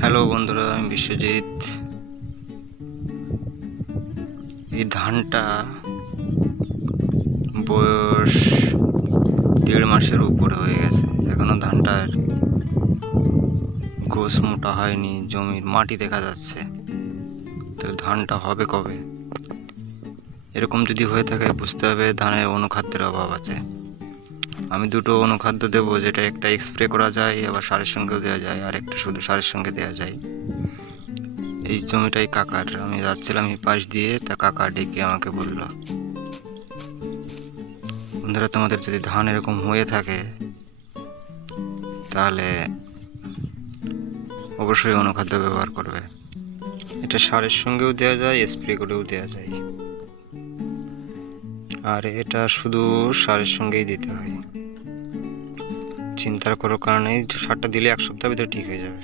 Hello বন্ধুরা, আমি বিশ্বজিৎ। এই ধানটা বয়স 1.5 মাসের উপরে হয়ে গেছে, এখনো ধানটার গোছ মোটা হয়নি, জমির মাটি দেখা যাচ্ছে। তাহলে ধানটা হবে কবে? এরকম যদি হয়ে থাকে বুঝতে হবে ধানের অনুখাদ্যের অভাব আছে। আমি দুটো অনুখাদ্য দেবো, যেটা একটা স্প্রে করা যায়, আবার সারের সঙ্গেও দেওয়া যায়, আর একটা শুধু সারের সঙ্গে দেওয়া যায়। এই জমিটাই কাকার, আমি যাচ্ছিলাম এই পাশ দিয়ে, তা কাকা ডেকে আমাকে বলল, বন্ধুরা তোমাদের যদি ধান এরকম হয়ে থাকে তাহলে অবশ্যই অনুখাদ্য ব্যবহার করবে। এটা সারের সঙ্গেও দেওয়া যায়, স্প্রে করেও দেওয়া যায়, আর এটা শুধু সারের সঙ্গেই দিতে হয়। চিন্তার কোনো কারণে সারটা দিলে 1 সপ্তাহের ভিতরে ঠিক হয়ে যাবে।